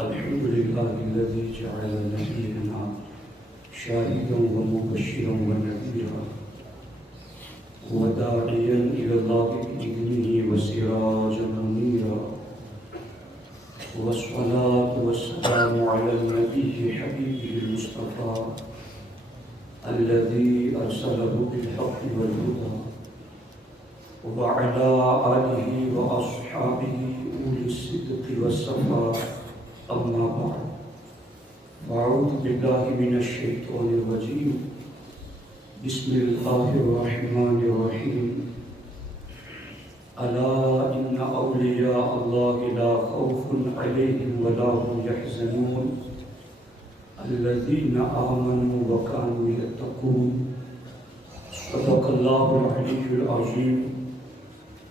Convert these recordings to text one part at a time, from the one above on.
الحمد لله الذي جعل نبينا شاهدا ومبشرا ونذيرا وداعيا إلى الله بإذنه وسراجا منيرا، والصلاة والسلام على النبي حبيبه المصطفى الذي أرسله بالحق والهدى وعلى آله وأصحابه أولي الصدق والصفاء، أما بعد، فأعوذ بالله من الشيطان الرجيم، بسم الله الرحمن الرحيم، ألا إن أولياء الله لا خوف عليهم ولا هم يحزنون الذين آمنوا وكانوا يتقون. صدق الله العلي العظيم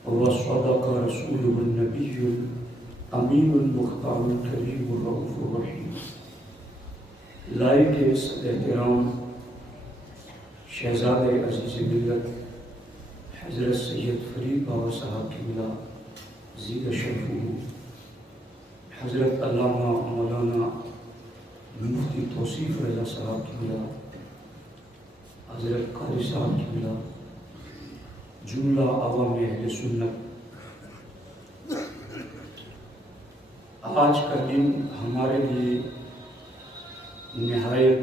وصدق رسوله النبي الأمين المختار الكريم الرؤوف الرحيم. لائق صدر احترام شہزاد عزیز ملت حضرت سید فرید بابا صاحب قبلہ زید شرفہ، حضرت علامہ مولانا مفتی توصیف رضا صاحب قبلہ، حضرت قاری صاحب قبلہ، جملہ عوام اہل سنت، آج کا دن ہمارے لیے نہایت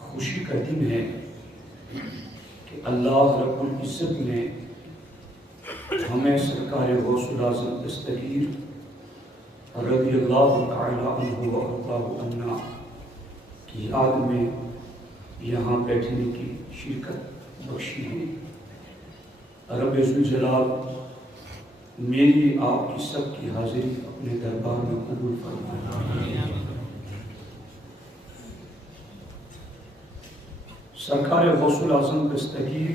خوشی کا دن ہے کہ اللہ رب العزت نے ہمیں سرکار غوث الاعظم دستگیر رضی اللہ تعالی عنہ و ارضاہ عنہ کی یاد میں یہاں بیٹھنے کی شرکت بخشی ہے۔ رب ذوالجلال میری آپ کی سب کی حاضری اپنے دربار میں قبول فرمائے۔ سرکار غوث الاعظم دستگیر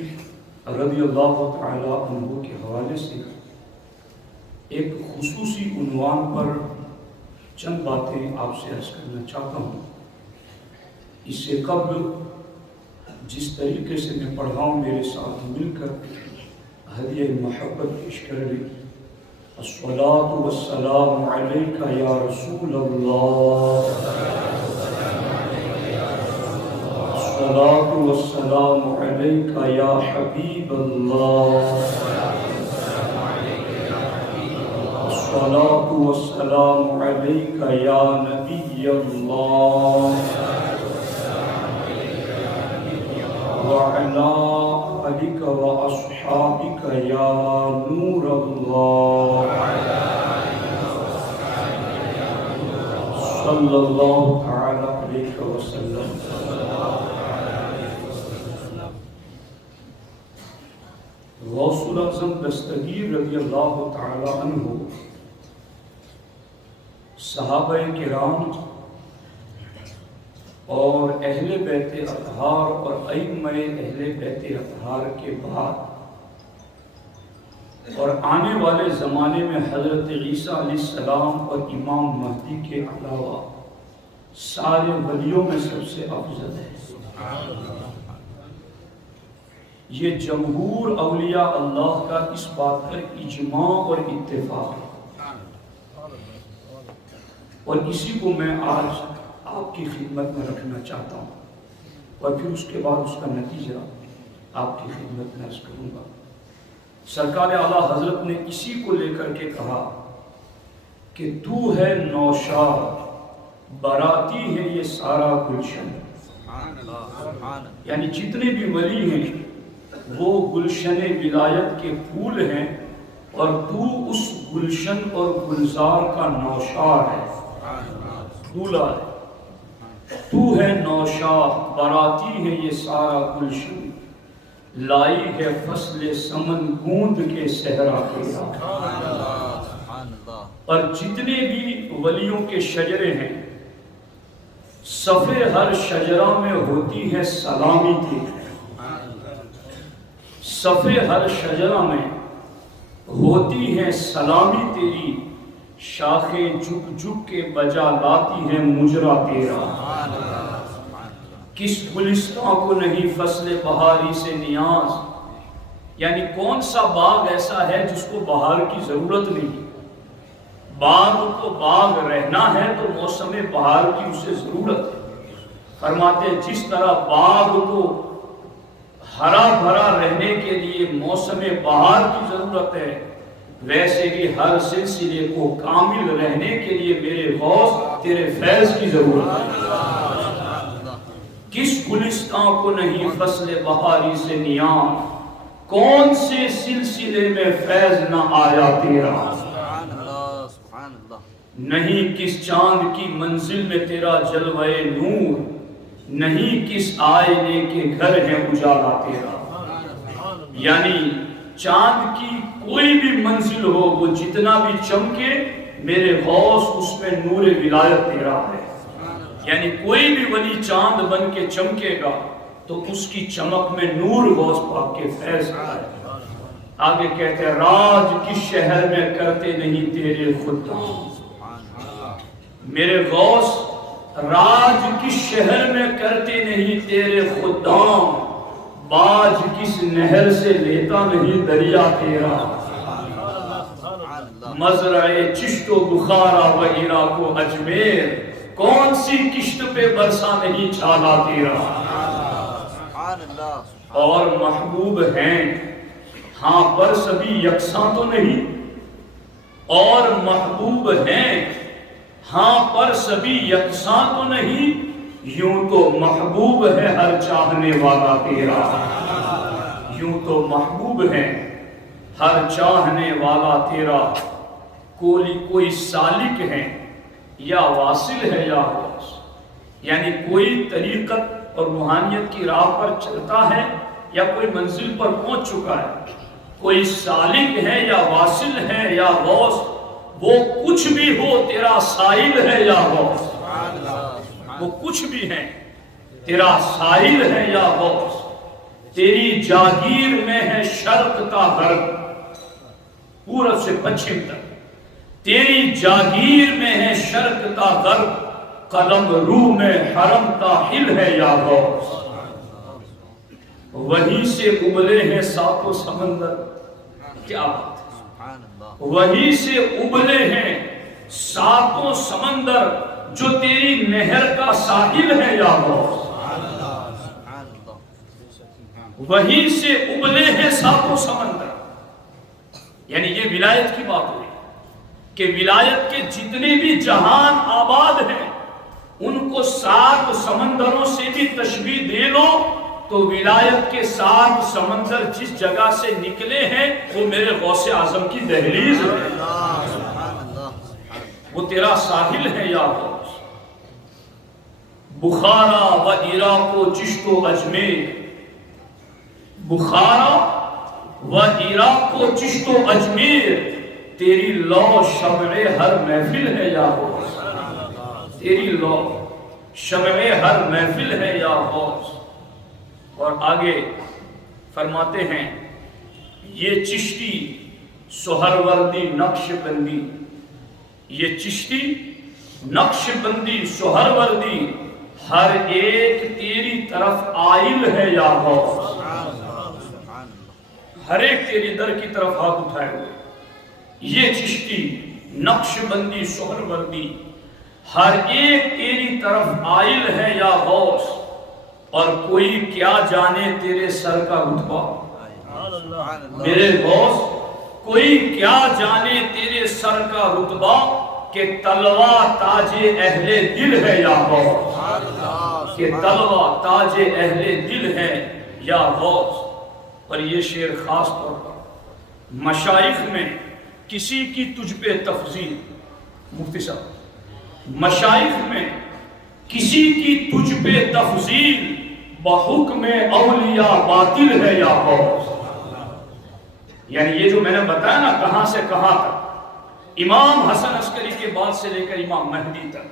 رضی اللہ تعالی عنہ کے حوالے سے ایک خصوصی عنوان پر چند باتیں آپ سے عرض کرنا چاہتا ہوں۔ اس سے قبل جس طریقے سے میں پڑھا ہوں میرے ساتھ مل کر ہدیہ محبت پیش کر لیں۔ الصلاۃ والسلام علیک یا رسول اللہ، الصلاۃ والسلام علیک یا حبیب اللہ، الصلاۃ والسلام علیک یا نبی اللہ، وعلی آلک واصحابک یا نور اللہ، صلی اللہ تعالی علیہ وسلم۔ غوث الاعظم دستگیر رضی اللہ تعالی عنہ صحابہ کرام اور اہل بیت اطہار اور ائمہ اہل بیت اطہار کے بعد اور آنے والے زمانے میں حضرت عیسیٰ علیہ السلام اور امام مہدی کے علاوہ سارے ولیوں میں سب سے افضل ہے۔ یہ جمہور اولیاء اللہ کا اس بات پر اجماع اور اتفاق ہے، اور اسی کو میں آج آپ کی خدمت میں رکھنا چاہتا ہوں، اور پھر اس کے بعد اس کا نتیجہ آپ کی خدمت میں عرض کروں گا۔ سرکار اعلیٰ حضرت نے اسی کو لے کر کے کہا کہ تو ہے نوشاد، باراتی ہے یہ سارا گلشن، یعنی جتنے بھی ولی ہیں وہ گلشن ولایت کے پھول ہیں، اور تو اس گلشن اور گلزار کا نوشاد ہے، دولہا ہے۔ تو ہے نوشاد، باراتی ہے یہ سارا گلشن، لائی ہے فصل سمن گوند کے صحرا تیرا۔ اور جتنے بھی ولیوں کے شجرے ہیں، صفے ہر شجرہ میں ہوتی ہے سلامی تیری، صفے ہر شجرہ میں ہوتی ہے سلامی تیری، شاخیں جھک جھک کے بجا لاتی ہے مجرا تیرا۔ کس گلستان کو نہیں فصل بہاری سے نیاز، یعنی کون سا باغ ایسا ہے جس کو بہار کی ضرورت نہیں؟ باغ کو باغ رہنا ہے تو موسم بہار کی اسے ضرورت ہے۔ فرماتے ہیں جس طرح باغ کو ہرا بھرا رہنے کے لیے موسم بہار کی ضرورت ہے، ویسے ہی ہر سلسلے کو کامل رہنے کے لیے میرے غوث تیرے فیض کی ضرورت ہے۔ کس گلستان کو نہیں فصل بہاری سے نیام، کون سے سلسلے میں فیض نہ آیا تیرا، نہیں کس چاند کی منزل میں تیرا جلوہ نور، نہیں کس آئینے کے گھر ہے اجالا تیرا۔ یعنی چاند کی کوئی بھی منزل ہو، وہ جتنا بھی چمکے میرے غوث اس میں نور ولایت تیرا ہے۔ یعنی کوئی بھی ولی چاند بن کے چمکے گا تو اس کی چمک میں نور غوث پاک کے فیض کا ہے۔ آگے کہتے ہیں راج کس شہر میں کرتے نہیں تیرے خدام، میرے غوث راج کس شہر میں کرتے نہیں تیرے خدام، باج کس نہر سے لیتا نہیں دریا تیرا، مزرع چشت و بخارا و عراق و اجمیر، کون سی کشت پہ برسا نہیں چھالا تیرا۔ اور محبوب ہیں ہاں پر سبھی یکساں تو نہیں، اور محبوب ہیں ہاں پر سبھی یکساں تو نہیں، یوں تو محبوب ہے ہر چاہنے والا تیرا، یوں تو محبوب ہے ہر چاہنے والا تیرا۔ کوئی سالک ہے یا واصل ہے یا غوث، یعنی کوئی طریقت اور روحانیت کی راہ پر چلتا ہے یا کوئی منزل پر پہنچ چکا ہے، کوئی سالک ہے یا واصل ہے یا غوث، وہ کچھ بھی ہو تیرا سائل ہے یا غوث، وہ کچھ بھی ہے تیرا سائل ہے یا غوث، تیری جاگیر میں ہے شرق تا غرب، پورب سے پچھم تک تیری جاگیر میں ہے شرق تا غرب، قلم روح میں حرم تا حل ہے یا غوث، وہیں سے ابلے ہیں ساتوں سمندر، کیا بات ہے، وہیں سے ابلے ہیں ساتوں سمندر، جو تیری نہر کا ساحل ہے یا غوث، وہیں سے ابلے ہیں ساتوں سمندر۔ یعنی یہ ولایت کی بات ہوئی کہ ولایت کے جتنے بھی جہان آباد ہیں ان کو 7 سمندروں سے بھی تشبیہ دے لو تو ولایت کے 7 سمندر جس جگہ سے نکلے ہیں وہ میرے غوث اعظم کی دہلیز ہے، وہ تیرا ساحل ہے یا غوث۔ بخارا و عراق و چشت و اجمیر، بخارا و عراق و چشت و اجمیر، تیری لو شمع ہر محفل ہے یا غوث، تیری لو شمع ہر محفل ہے یا غوث۔ اور آگے فرماتے ہیں یہ چشتی سہروردی نقش بندی، یہ چشتی نقش بندی سہروردی، ہر ایک تیری طرف آئل ہے یا غوث، ہر ایک تیری در کی طرف ہاتھ اٹھائے ہوئے، یہ چشتی نقش بندی سہروردی، ہر ایک تیری طرف آئل ہے یا غوث، اور کوئی کیا جانے تیرے سر کا رتبہ، میرے غوث کوئی کیا جانے تیرے سر کا رتبہ، کہ تلوہ تاج اہل دل ہے یا غوث، کہ تلوہ تاج اہل دل ہے یا غوث۔ اور یہ شعر خاص طور پر مشائخ میں کسی کی تجھ پہ تفضیل، مفتی صاحب مشائخ میں کسی کی تجھ پہ تفضیل، بحکم اولیاء باطل ہے یا غوث۔ یعنی یہ جو میں نے بتایا نا کہاں سے کہاں تک، امام حسن عسکری کے بعد سے لے کر امام مہدی تک،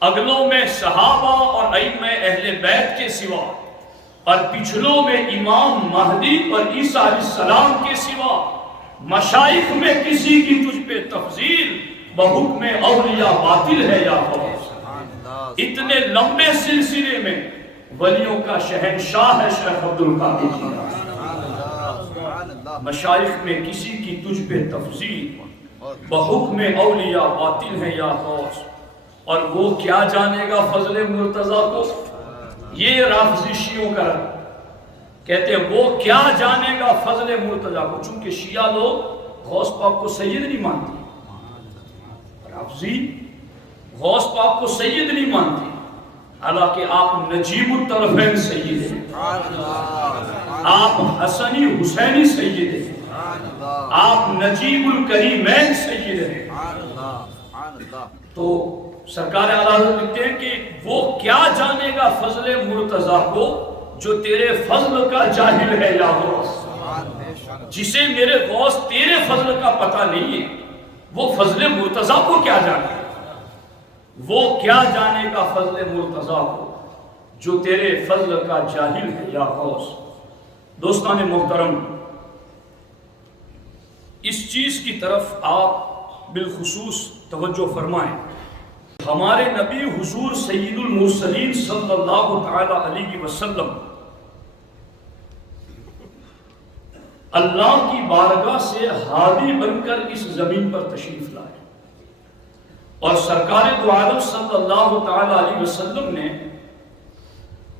اگلوں میں صحابہ اور ائمہ اہل بیت کے سوا، اور پچھلوں میں امام مہدی اور عیسیٰ علیہ السلام کے سوا، مشائخ میں کسی کی تجھ پہ تفضیل، بحکم اولیاء باطل ہے یا غوث۔ اتنے لمبے سلسلے میں ولیوں کا شہنشاہ ہے شیخ عبدالقادر جیلانی، مشائخ میں کسی کی تجھ پہ تفضیل، بحکم اولیاء باطل ہے یا غوث، اور وہ کیا جانے گا فضل مرتضیٰ کو؟ یہ رافضی شیعوں کا رد کہتے ہیں وہ کیا جانے گا فضل مرتضیٰ کو، چونکہ شیعہ لوگ غوث پاک کو سید نہیں مانتے، رافضی غوث پاک کو سید نہیں مانتے، حالانکہ آپ نجیب الطرفین سید ہیں، آپ حسنی حسینی سید ہیں، آپ نجیب الکریمین سید ہیں۔ تو سرکار اعلیٰ حضرت لکھتے ہیں کہ وہ کیا جانے گا فضل مرتضیٰ کو جو تیرے فضل کا جاہل ہے یا غوث، جسے میرے غوث تیرے فضل کا پتہ نہیں ہے وہ فضل مرتضیٰ کو کیا جانے گا، وہ کیا جانے گا فضل مرتضیٰ کو جو تیرے فضل کا جاہل ہے یا غوث۔ دوستان محترم، اس چیز کی طرف آپ بالخصوص توجہ فرمائیں، ہمارے نبی حضور سید المرسلین صلی اللہ تعالی علیہ وسلم اللہ کی بارگاہ سے ہادی بن کر اس زمین پر تشریف لائے، اور سرکار دو عالم صلی اللہ تعالی علیہ وسلم نے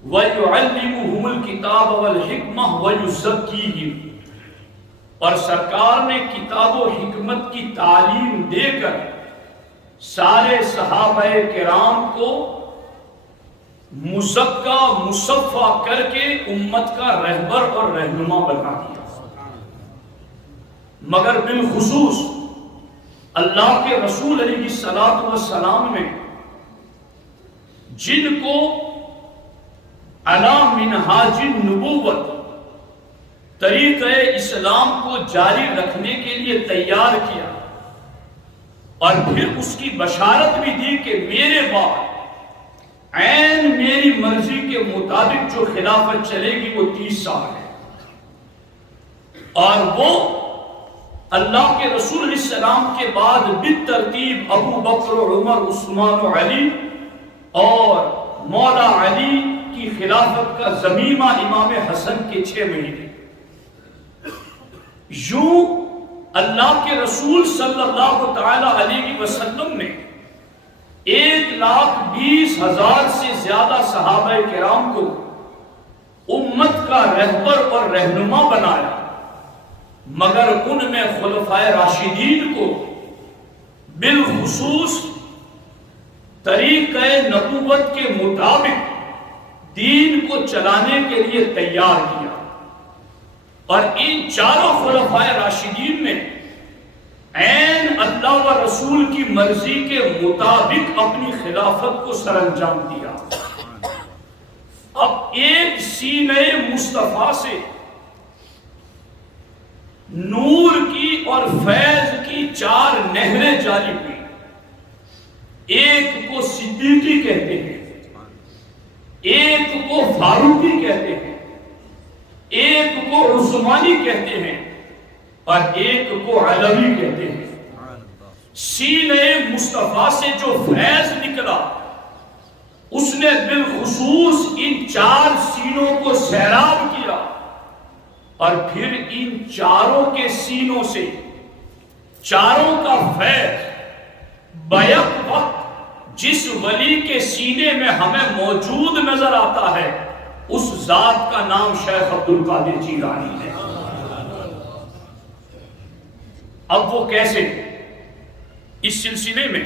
وَيُعَلِّمُهُمُ الْكِتَابَ وَالْحِكْمَةَ وَيُزَكِّيهِمْ، اور سرکار نے کتاب و حکمت کی تعلیم دے کر سارے صحابہ کرام کو مزکا مصفا کر کے امت کا رہبر اور رہنما بنا دیا۔ مگر بالخصوص اللہ کے رسول علیہ السلام نے جن کو علی منہاج النبوت طریقہ اسلام کو جاری رکھنے کے لیے تیار کیا، اور پھر اس کی بشارت بھی دی کہ میرے بعد عین میری مرضی کے مطابق جو خلافت چلے گی وہ 30 سال ہے، اور وہ اللہ کے رسول علیہ السلام کے بعد بالترتیب ابو بکر، عمر، عثمان و علی اور مولا علی کی خلافت کا ضمیمہ امام حسن کے 6 مہینے۔ یوں اللہ کے رسول صلی اللہ تعالی علیہ وسلم نے 1,20,000 سے زیادہ صحابہ کرام کو امت کا رہبر اور رہنما بنایا، مگر ان میں خلفائے راشدین کو بالخصوص طریقہ نبوت کے مطابق دین کو چلانے کے لیے تیار کیا، اور ان چاروں خلفائے راشدین نے عین اللہ و رسول کی مرضی کے مطابق اپنی خلافت کو سر انجام دیا۔ اب ایک سینہ مصطفیٰ سے نور کی اور فیض کی 4 نہریں جاری ہوئی، ایک کو صدیقی کہتے ہیں، ایک کو فاروقی کہتے ہیں، ایک کو عثمانی کہتے ہیں، اور ایک کو علوی کہتے ہیں۔ سینہ مصطفیٰ سے جو فیض نکلا اس نے بالخصوص ان 4 سینوں کو سیراب کیا، اور پھر ان چاروں کے سینوں سے چاروں کا فیض بیک وقت جس ولی کے سینے میں ہمیں موجود نظر آتا ہے اس ذات کا نام شیخ عبدالقادر جیلانی ہے۔ اب وہ کیسے؟ اس سلسلے میں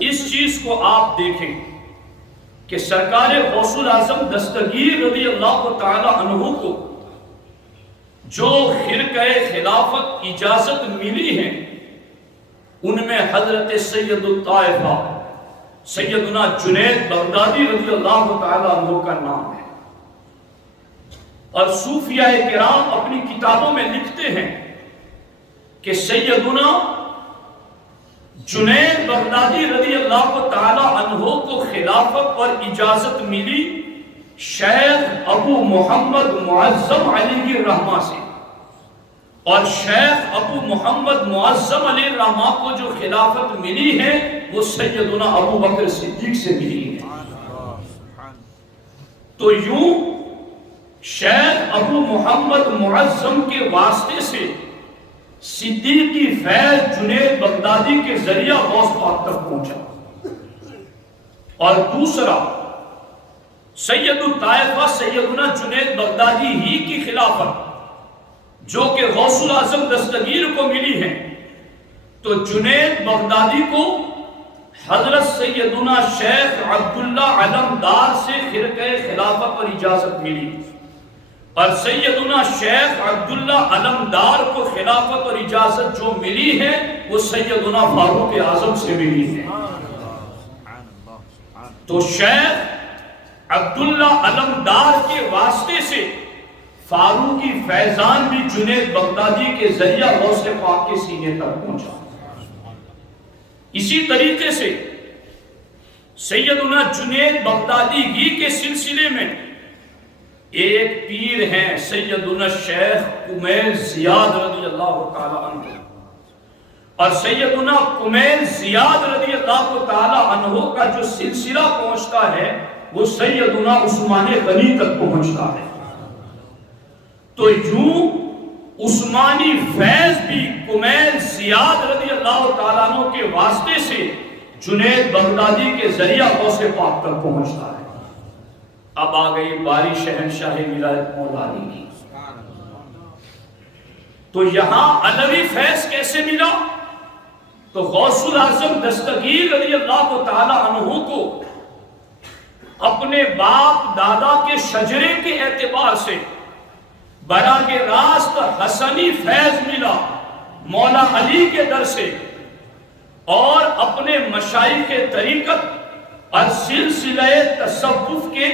اس چیز کو آپ دیکھیں کہ سرکار غوث الاعظم دستگیر رضی اللہ تعالی عنہ کو جو خرقہ خلافت اجازت ملی ہے ان میں حضرت سید الطائفہ سیدنا جنید بغدادی رضی اللہ تعالی عنہ کا نام ہے، اور صوفیاء کرام اپنی کتابوں میں لکھتے ہیں کہ سیدنا جنید بغدادی رضی اللہ تعالی عنہ کو خلافت اور اجازت ملی شیخ ابو محمد معظم علیہ الرحمہ سے، اور شیخ ابو محمد معظم علیہ الرحمہ کو جو خلافت ملی ہے وہ سیدنا ابو بکر صدیق سے ملی ہے۔ تو یوں شیخ ابو محمد معظم کے واسطے سے صدیقی فیض جنید بغدادی کے ذریعہ غوث پاک تک پہنچا، اور دوسرا سید الطائفہ سیدنا جنید بغدادی ہی کی خلافت جو کہ غوث الاعظم دستگیر کو ملی ہے، تو جنید بغدادی کو حضرت سیدنا شیخ عبداللہ علمدار سے خرقہ خلافت پر اجازت ملی، اور سیدنا شیخ عبداللہ علمدار کو خلافت اور اجازت جو ملی ہے وہ سیدنا فاروق اعظم سے ملی ہے۔ تو شیخ عبداللہ علمدار کے واسطے سے فاروقی فیضان بھی جنید بغدادی کے ذریعہ غوث پاک کے سینے تک پہنچا۔ اسی طریقے سے سیدنا جنید بغدادی ہی کے سلسلے میں ایک پیر ہیں سیدنا شیخ کمیل زیاد رضی اللہ تعالی عنہ، اور سیدنا کمیل زیاد رضی اللہ تعالی عنہ کا جو سلسلہ پہنچتا ہے وہ سیدنا عثمان غنی تک پہنچتا ہے۔ تو یوں عثمانی فیض بھی کمیل زیاد رضی اللہ تعالیٰ عنہ کے واسطے سے جنید بغدادی کے ذریعہ غوث پاک تک پہنچتا ہے۔ اب آ گئی باری شہنشاہ ولایت مولا علی کی۔ تو یہاں علوی فیض کیسے ملا؟ تو غوث الاعظم دستگیر رضی اللہ تعالیٰ عنہ کو اپنے باپ دادا کے شجرے کے اعتبار سے براہ راست حسنی فیض ملا مولا علی کے در سے، اور اپنے مشائخ طریقت اور سلسلہ تصوف کے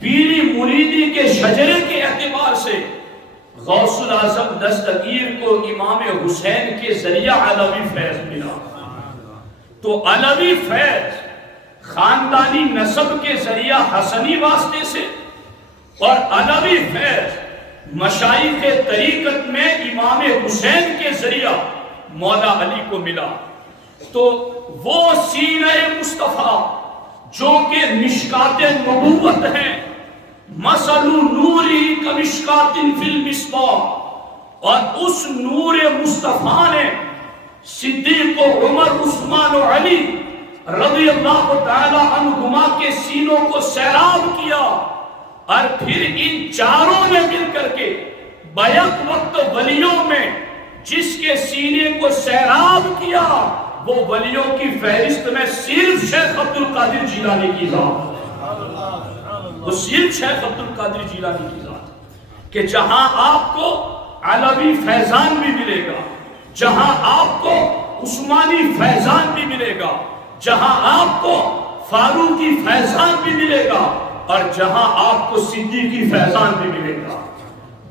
پیری مریدی کے شجرے کے اعتبار سے غوث الاعظم دستگیر کو امام حسین کے ذریعہ علوی فیض ملا۔ تو علوی فیض خاندانی نسب کے ذریعہ حسنی واسطے سے، اور علوی فیض مشائخ طریقت میں امام حسین کے ذریعہ مولا علی کو ملا۔ تو وہ سینہ مصطفیٰ جو کہ مشکات نبوت ہیں، مثل نوری کمشکات فی المصباح، اور اس نور مصطفیٰ نے صدیق و عمر عثمان و علی رضی اللہ تعالی عنہما کے سینوں کو سیراب کیا، اور پھر ان چاروں نے مل کر کے بیک وقت ولیوں میں جس کے سینے کو سیراب کیا وہ ولیوں کی فہرست میں صرف شیخ عبد القادر جیلانی کی ذات، وہ صرف شیخ عبد القادر جیلانی کی ذات، کہ جہاں آپ کو علوی فیضان بھی ملے گا، جہاں آپ کو عثمانی فیضان بھی ملے گا، جہاں آپ کو فاروقی فیضان بھی ملے گا، اور جہاں آپ کو صدیقی فیضان بھی ملے گا۔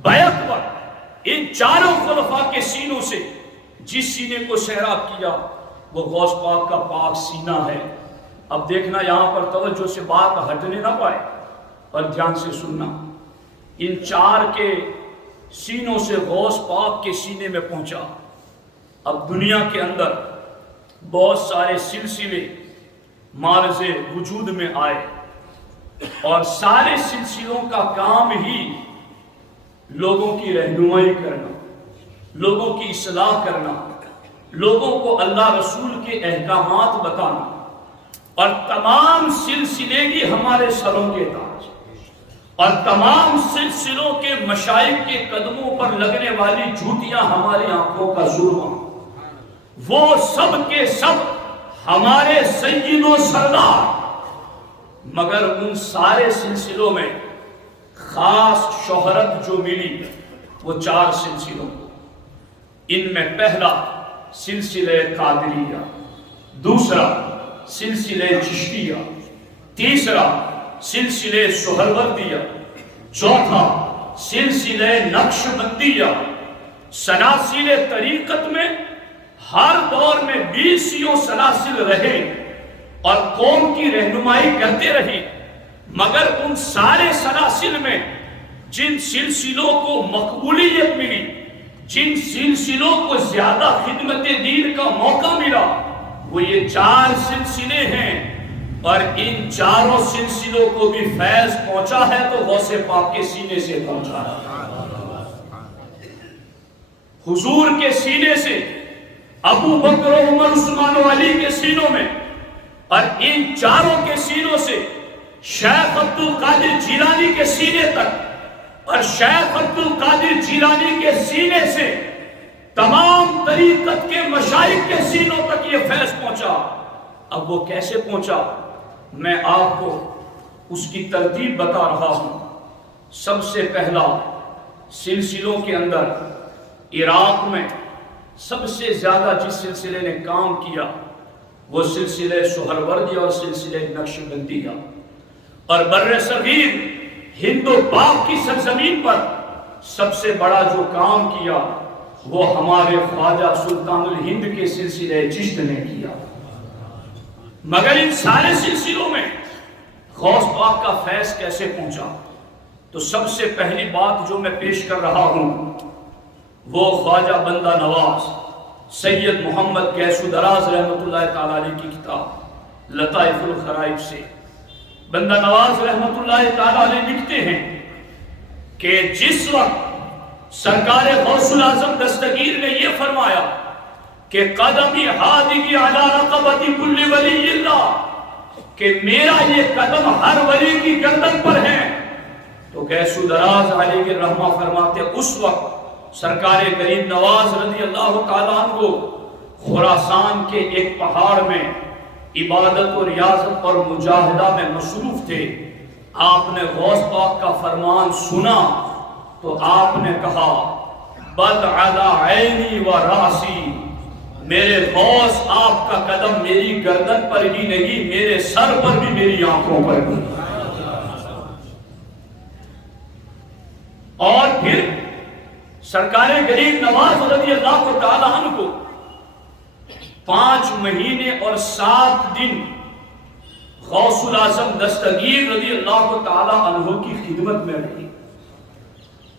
بیک وقت ان چاروں خلفاء کے سینوں سے جس سینے کو سیراب کیا وہ غوث پاک کا پاک سینہ ہے۔ اب دیکھنا یہاں پر توجہ سے بات ہٹنے نہ پائے اور دھیان سے سننا۔ ان چار کے سینوں سے غوث پاک کے سینے میں پہنچا۔ اب دنیا کے اندر بہت سارے سلسلے معرض وجود میں آئے، اور سارے سلسلوں کا کام ہی لوگوں کی رہنمائی کرنا، لوگوں کی اصلاح کرنا، لوگوں کو اللہ رسول کے احکامات بتانا، اور تمام سلسلے ہی ہمارے سروں کے تاج، اور تمام سلسلوں کے مشائخ کے قدموں پر لگنے والی جھوٹیاں ہماری آنکھوں کا سرما، وہ سب کے سب ہمارے سید و سردار، مگر ان سارے سلسلوں میں خاص شہرت جو ملی وہ چار سلسلوں، ان میں پہلا سلسلہ قادریہ، دوسرا سلسلہ چشتیہ، تیسرا سلسلہ سہروردیہ، چوتھا سلسلہ نقشبندیہ۔ سلاسل طریقت میں ہر دور میں 20 سلاسل رہے اور قوم کی رہنمائی کرتے رہے، مگر ان سارے سلاسل میں جن سلسلوں کو مقبولیت ملی، جن سلسلوں کو زیادہ خدمت دین کا موقع ملا، وہ یہ چار سلسلے ہیں، اور ان چاروں سلسلوں کو بھی فیض پہنچا ہے تو غوث پاک کے سینے سے پہنچا ہے۔ حضور کے سینے سے ابو بکر و عمر عثمان و علی کے سینوں میں اور ان چاروں کے سینوں سے شیخ عبد القادر جیلانی کے سینے تک اور شیخ عبد القادر جیلانی کے سینے سے تمام طریقت کے مشائخ کے سینوں تک یہ فیض پہنچا۔ اب وہ کیسے پہنچا میں آپ کو اس کی ترتیب بتا رہا ہوں۔ سب سے پہلا سلسلوں کے اندر عراق میں سب سے زیادہ جس سلسلے نے کام کیا وہ سلسلہ سہروردیہ اور سلسلہ نقشبندیہ، اور بر صغیر ہند و پاک کی سرزمین پر سب سے بڑا جو کام کیا وہ ہمارے خواجہ سلطان الہند کے سلسلہ چشت نے کیا۔ مگر ان سارے سلسلوں میں غوث پاک کا فیض کیسے پہنچا؟ تو سب سے پہلی بات جو میں پیش کر رہا ہوں وہ خواجہ بندہ نواز سید محمد گیس دراز رحمۃ اللہ تعالی علیہ کی کتاب لطائف الخرائب سے بندہ نواز رحمۃ اللہ تعالی علیہ لکھتے ہیں کہ جس وقت سرکار غوث الاعظم دستگیر نے یہ فرمایا کہ قدمی حادی علی رقبت کل ولی اللہ، کہ میرا یہ قدم ہر ولی کی گردن پر ہے، تو گیس دراز علیہ الرحمہ فرماتے اس وقت سرکار غریب نواز رضی اللہ تعالیٰ عنہ خراسان کے ایک پہاڑ میں عبادت و ریاضت اور مجاہدہ میں مصروف تھے۔ آپ نے غوث پاک کا فرمان سنا تو آپ نے کہا بد علی عینی و راسی، میرے غوث آپ کا قدم میری گردن پر ہی نہیں میرے سر پر بھی میری آنکھوں پر بھی۔ اور پھر سرکار غریب نواز رضی اللہ تعالیٰ عنہ کو 5 مہینے اور 7 دن غوث الاعظم دستگیر رضی اللہ تعالیٰ عنہ کی خدمت میں رہی،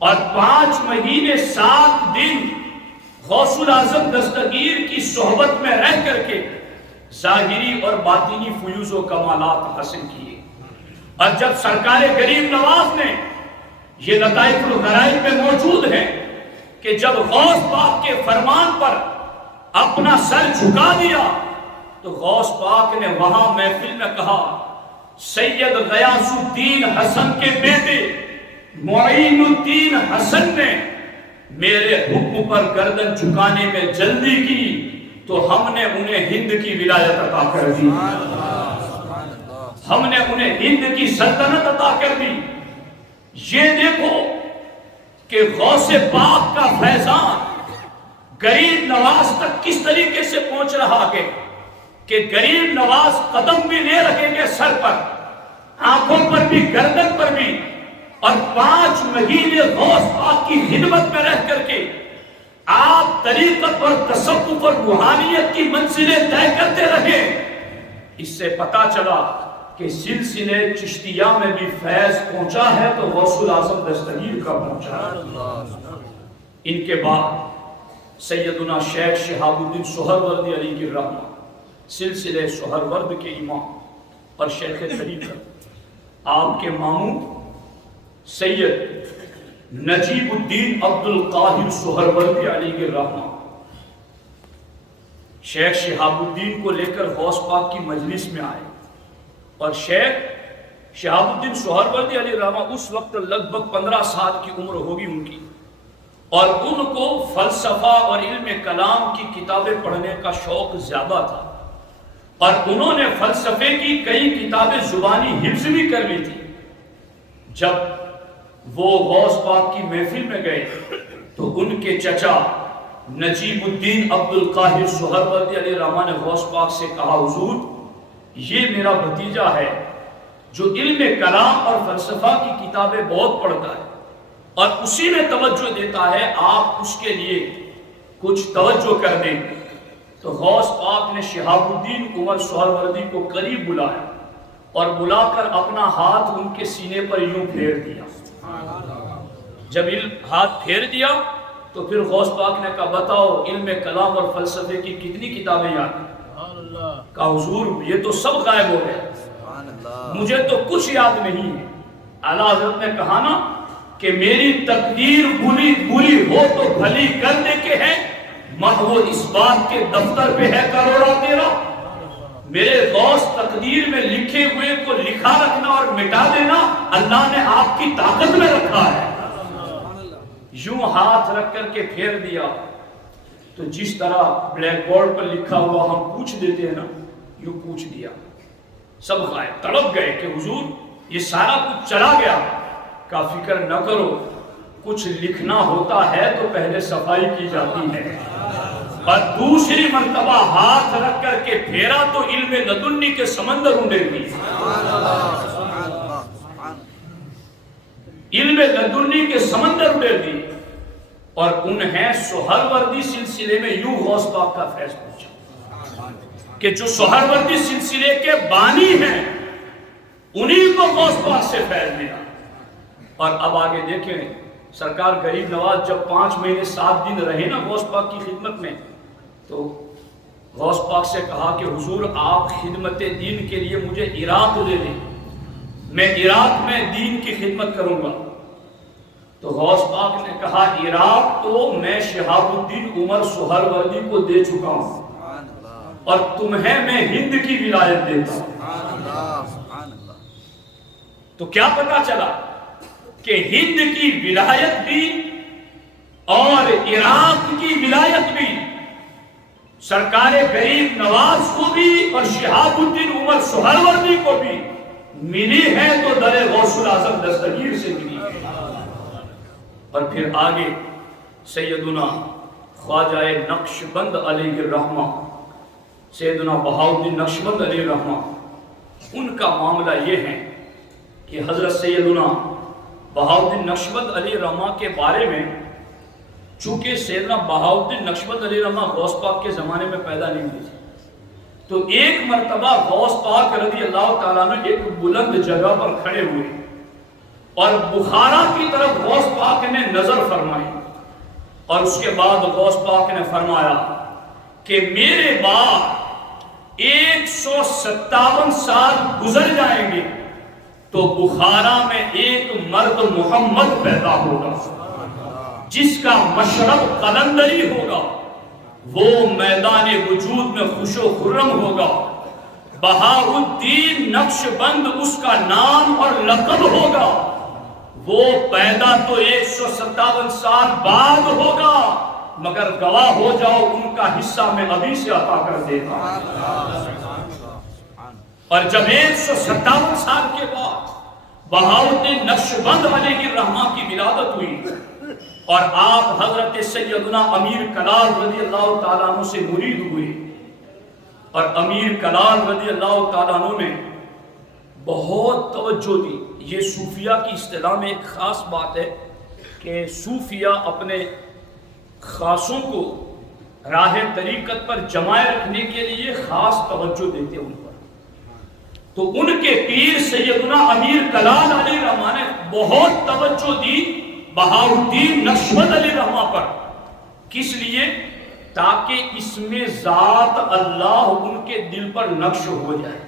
اور 5 مہینے 7 دن غوث الاعظم دستگیر کی صحبت میں رہ کر کے ظاہری اور باطنی فیوز و کمالات حاصل کیے۔ اور جب سرکار غریب نواز نے یہ لطائف الغرائب میں موجود ہے کہ جب غوث پاک کے فرمان پر اپنا سر جھکا دیا تو غوث پاک نے وہاں محفل میں کہا سید غیاث الدین حسن کے بیٹے معین الدین حسن نے میرے حکم پر گردن جھکانے میں جلدی کی تو ہم نے انہیں ہند کی ولایت عطا کر دی، ہم نے انہیں ہند کی سلطنت عطا کر دی۔ یہ دیکھو کہ غوث پاک کا فیضان غریب نواز تک کس طریقے سے پہنچ رہا ہے کہ غریب نواز قدم بھی لے رکھیں گے سر پر، آنکھوں پر بھی، گردن پر بھی، اور 5 مہینے غوث پاک کی خدمت میں رہ کر کے آپ طریقت اور تصوف اور روحانیت کی منزلیں طے کرتے رہے۔ اس سے پتا چلا کہ سلسلے چشتیہ میں بھی فیض پہنچا ہے تو غوث الاعظم دستگیر کا پہنچا ہے۔ ان کے بعد سیدنا شیخ شہاب الدین سہروردی علیہ کی رحمہ سلسلے سہرورد کے امام اور شیخ طریقت، آپ کے ماموں سید نجیب الدین عبد القاہر سہروردی علیہ کی رحمہ شیخ شہاب الدین کو لے کر غوث پاک کی مجلس میں آئے، اور شیخ شہاب الدین سہروردی علیہ الرحمہ اس وقت لگ بھگ 15 سال کی عمر ہوگی ان کی، اور ان کو فلسفہ اور علم کلام کی کتابیں پڑھنے کا شوق زیادہ تھا، اور انہوں نے فلسفے کی کئی کتابیں زبانی حفظ بھی کر لی تھی۔ جب وہ غوث پاک کی محفل میں گئے تو ان کے چچا نجیب الدین عبد القاہر سہروردی علیہ الرحمہ نے غوث پاک سے کہا حضور یہ میرا بھتیجا ہے جو علم کلام اور فلسفہ کی کتابیں بہت پڑھتا ہے اور اسی میں توجہ دیتا ہے، آپ اس کے لیے کچھ توجہ کر دیں۔ تو غوث پاک نے شہاب الدین عمر سہروردی کو قریب بلایا اور بلا کر اپنا ہاتھ ان کے سینے پر یوں پھیر دیا۔ جب ہاتھ پھیر دیا تو پھر غوث پاک نے کہا بتاؤ علم کلام اور فلسفے کی کتنی کتابیں یاد ہیں؟ کہا حضور یہ تو سب غائب ہو گئے، مجھے تو کچھ یاد نہیں ہے۔ اعلیٰ حضرت نے کہا نا کہ میری تقدیر بری ہو تو بھلی کر دے کے ہے محو اس بات کے دفتر پہ ہے کروڑا تیرا، میرے غوث تقدیر میں لکھے ہوئے کو لکھا رکھنا اور مٹا دینا اللہ نے آپ کی طاقت میں رکھا ہے۔ یوں ہاتھ رکھ کر کے پھیر دیا تو جس طرح بلیک بورڈ پر لکھا ہوا ہم پوچھ دیتے ہیں نا، یوں پوچھ دیا، سب غائب، تڑپ گئے کہ حضور یہ سارا کچھ چلا گیا۔ کا فکر نہ کرو، کچھ لکھنا ہوتا ہے تو پہلے صفائی کی جاتی ہے، اور دوسری مرتبہ ہاتھ رکھ کر کے پھیرا تو علم لدنی کے سمندر اونڈے دی، علم لدنی کے سمندر اونڈے دی۔ اور انہیں سہروردی سلسلے میں یوں غوث پاک کا فیض پہنچا کہ جو سہروردی سلسلے کے بانی ہیں انہی کو غوث پاک سے فیض ملا۔ اور اب آگے دیکھیں، سرکار غریب نواز جب 5 مہینے 7 دن رہے نا غوث پاک کی خدمت میں، تو غوث پاک سے کہا کہ حضور آپ خدمت دین کے لیے مجھے عراق دے دیں، میں عراق میں دین کی خدمت کروں گا۔ تو غوث پاک نے کہا عراق تو میں شہاب الدین عمر سہروردی کو دے چکا ہوں، اور تمہیں میں ہند کی ولایت دیتا ہوں۔ تو کیا پتا چلا کہ ہند کی ولایت بھی اور عراق کی ولایت بھی سرکار غریب نواز کو بھی اور شہاب الدین عمر سہروردی کو بھی ملی ہے تو در غوث الاعظم دستگیر سے ملی ہے۔ اور پھر آگے سیدنا خواجہ نقشبند علیہ الرحمہ، سیدنا بہاؤالدین نقشبند علیہ الرحمہ، ان کا معاملہ یہ ہے کہ حضرت سیدنا بہاؤالدین نقشبند علیہ الرحمہ کے بارے میں، چونکہ سیدنا بہاؤالدین نقشبند علیہ الرحمہ غوث پاک کے زمانے میں پیدا نہیں ہوئی تھی، تو ایک مرتبہ غوث پاک رضی اللہ تعالیٰ نے ایک بلند جگہ پر کھڑے ہوئے اور بخارا کی طرف غوث پاک نے نظر فرمائی، اور اس کے بعد غوث پاک نے فرمایا کہ میرے بعد 157 سال گزر جائیں گے تو بخارا میں ایک مرد محمد پیدا ہوگا جس کا مشرب قلندری ہوگا، وہ میدان وجود میں خوش و خرم ہوگا، بہاؤالدین نقشبند اس کا نام اور لقب ہوگا، وہ پیدا تو 157 سال بعد ہوگا، مگر گواہ ہو جاؤ ان کا حصہ میں ابھی سے عطا کر دیتا۔ اور جب 157 سال کے بعد بہاؤالدین نقشبند علیہ الرحمہ کی ولادت ہوئی اور آپ حضرت سیدنا امیر کلال رضی اللہ تعالیٰ عنہ سے مرید ہوئے، اور امیر کلال رضی اللہ تعالیٰ عنہ نے بہت توجہ دی۔ یہ صوفیہ کی اصطلاح میں ایک خاص بات ہے کہ صوفیہ اپنے خاصوں کو راہ طریقت پر جمائے رکھنے کے لیے خاص توجہ دیتے ان پر۔ تو ان کے پیر سیدنا امیر کلال علیہ الرحمہ نے بہت توجہ دی بہاؤالدین نقشبند علیہ الرحمہ پر، کس لیے؟ تاکہ اس میں ذات اللہ ان کے دل پر نقش ہو جائے،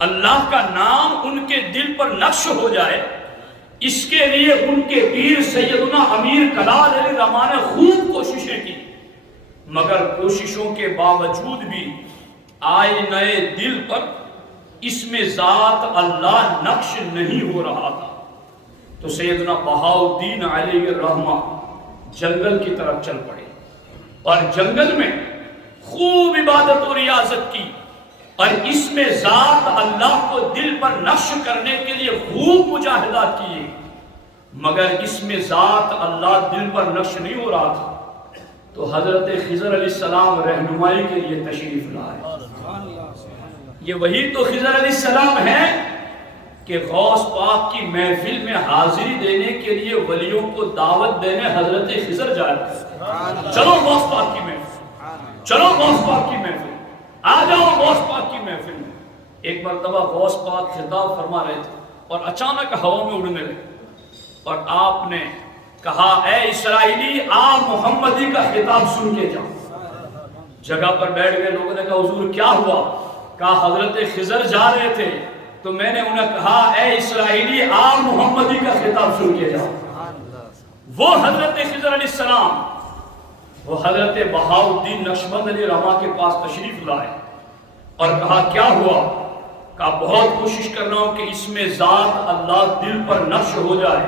اللہ کا نام ان کے دل پر نقش ہو جائے۔ اس کے لیے ان کے پیر سیدنا امیر کلال علیہ الرحمہ نے خوب کوششیں کی، مگر کوششوں کے باوجود بھی آئینہ دل پر اس میں ذات اللہ نقش نہیں ہو رہا تھا۔ تو سیدنا بہاؤالدین علیہ الرحمہ جنگل کی طرف چل پڑے، اور جنگل میں خوب عبادت و ریاضت کی، اور اس میں ذات اللہ کو دل پر نقش کرنے کے لیے خوب مجاہدات کیے، مگر اس میں ذات اللہ دل پر نقش نہیں ہو رہا تھا۔ تو حضرت خضر علیہ السلام رہنمائی کے لیے تشریف لائے۔ یہ وہی تو خضر علیہ السلام ہے کہ غوث پاک کی محفل میں حاضری دینے کے لیے ولیوں کو دعوت دینے حضرت خضر جائے، چلو غوث پاک کی محفل، چلو غوث پاک کی محفل، آ جاؤ غوث پاک کی محفل میں۔ ایک مرتبہ غوث پاک خطاب فرما رہے تھے اور اچانک ہوا میں اڑنے لگے، اور آپ نے کہا اے اسرائیلی آ محمدی کا خطاب سن کے جاؤ۔ جگہ پر بیٹھ گئے، لوگوں نے کہا حضور کیا ہوا؟ کہا حضرت خضر جا رہے تھے تو میں نے انہیں کہا اے اسرائیلی آ محمدی کا خطاب سن کے جاؤ۔ وہ حضرت خضر علیہ السلام وہ حضرت بہاؤالدین نقشبند علیہ رحمہ کے پاس تشریف لائے اور کہا کیا ہوا؟ کہا بہت کوشش کر رہا ہوں کہ اس میں ذات اللہ دل پر نقش ہو جائے،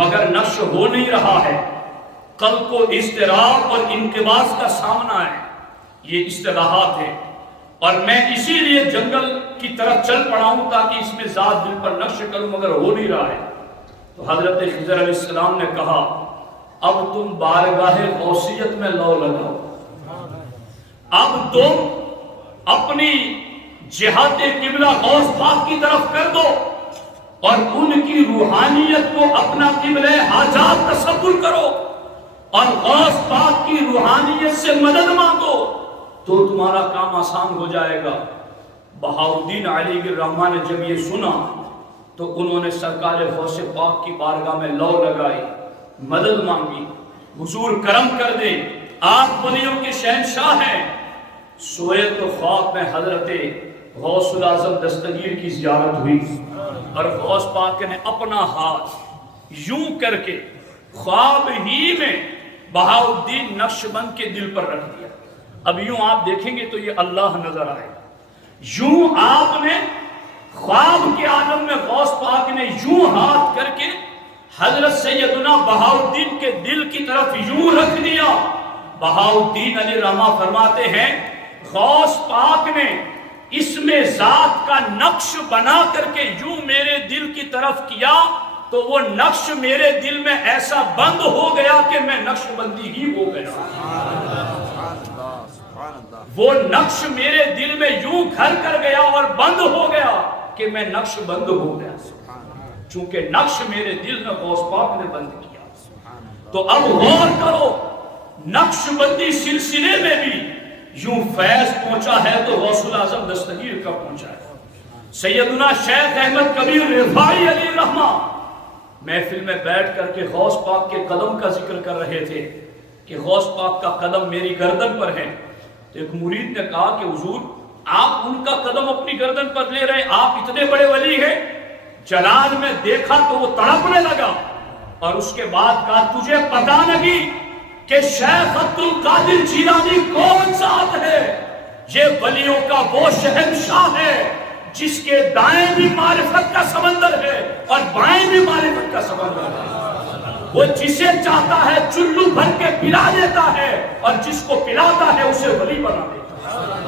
مگر نقش ہو نہیں رہا ہے۔ قلب کو اضطراب اور انقباض کا سامنا ہے، یہ اصطلاحات ہیں، اور میں اسی لیے جنگل کی طرف چل پڑا ہوں تاکہ اس میں ذات دل پر نقش کروں، مگر ہو نہیں رہا ہے۔ تو حضرت خضر علیہ السلام نے کہا اب تم بارگاہ غوثیت میں لو لگاؤ، اب تم اپنی جہت قبلہ غوث پاک کی طرف کر دو اور ان کی روحانیت کو اپنا قبلہ حاجات تصور کرو اور غوث پاک کی روحانیت سے مدد مانگو تو تمہارا کام آسان ہو جائے گا۔ بہاؤالدین علیہ الرحمہ نے جب یہ سنا تو انہوں نے سرکار غوث پاک کی بارگاہ میں لو لگائی، مدد مانگی، حضور کرم کر دے، آپ ولیوں کے شہنشاہ ہیں۔ سوئے تو خواب میں حضرت غوث الاعظم دستگیر کی زیارت ہوئی اور غوث پاک نے اپنا ہاتھ یوں کر کے خواب ہی میں بہاؤالدین نقشبند کے دل پر رکھ دیا۔ اب یوں آپ دیکھیں گے تو یہ اللہ نظر آئے گا، یوں آپ نے خواب کے عالم میں غوث پاک نے یوں ہاتھ کر کے حضرت سیدنا بہاؤالدین کے دل کی طرف یوں رکھ دیا۔ بہاؤالدین علیہ رحمہ فرماتے ہیں غوث پاک نے اس میں ذات کا نقش بنا کر کے یوں میرے دل کی طرف کیا تو وہ نقش میرے دل میں ایسا بند ہو گیا کہ میں نقش بندی ہی ہو گیا۔ وہ نقش میرے دل میں یوں گھر کر گیا اور بند ہو گیا کہ میں نقش بند ہو گیا، چونکہ نقش میرے دل میں غوث پاک نے بند کیا۔ تو اب غور کرو، نقش بندی سلسلے میں بھی یوں فیض پہنچا ہے تو غوث الاعظم دستگیر کا پہنچا ہے۔ سیدنا شیخ احمد کبیر رفاعی علیہ رحمہ محفل میں بیٹھ کر کے غوث پاک کے قدم کا ذکر کر رہے تھے کہ غوث پاک کا قدم میری گردن پر ہے۔ تو ایک مرید نے کہا کہ حضور آپ ان کا قدم اپنی گردن پر لے رہے، آپ اتنے بڑے ولی ہیں؟ جلال میں دیکھا تو وہ تڑپنے لگا اور اس کے بعد کہا تجھے پتہ نہیں کہ شیخ عبد القادر جیلانی کون ذات ہے؟ یہ ولیوں کا وہ شہنشاہ ہے جس کے دائیں بھی معرفت کا سمندر ہے اور بائیں بھی معرفت کا سمندر ہے۔ وہ جسے چاہتا ہے چلو بھر کے پلا دیتا ہے اور جس کو پلاتا ہے اسے ولی بنا دیتا ہے۔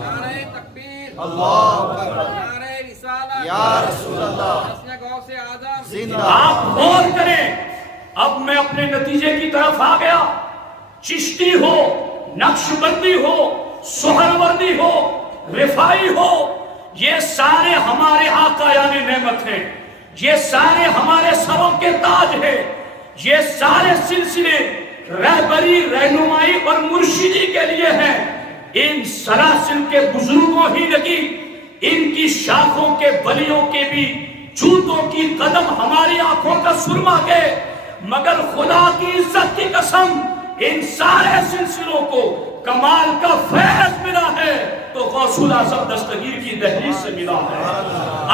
نعرہ تکبیر، اللہ اکبر، نعرہ رسالت، یا رسول اللہ، حسن غوث اعظم زندہ۔ آپ غور کریں، اب میں اپنے نتیجے کی طرف آ گیا۔ چشتی ہو، نقش بندی ہو، سہروردی ہو، رفاعی ہو، یہ سارے ہمارے آقا یعنی نعمت ہیں، یہ سارے ہمارے سروں کے تاج ہیں، یہ سارے سلسلے رہبری، رہنمائی اور مرشدی کے لیے ہیں۔ ان سلاسل کے بزرگوں ہی نہیں، ان کی شاخوں کے ولیوں کے بھی جوتوں کی قدم ہماری آنکھوں کا سرما گئے، مگر خدا کی عزت کی قسم ان سارے سلسلوں کو کمال کا فیض ملا ہے تو غوث الاعظم دستگیر کی دہلیز سے ملا ہے۔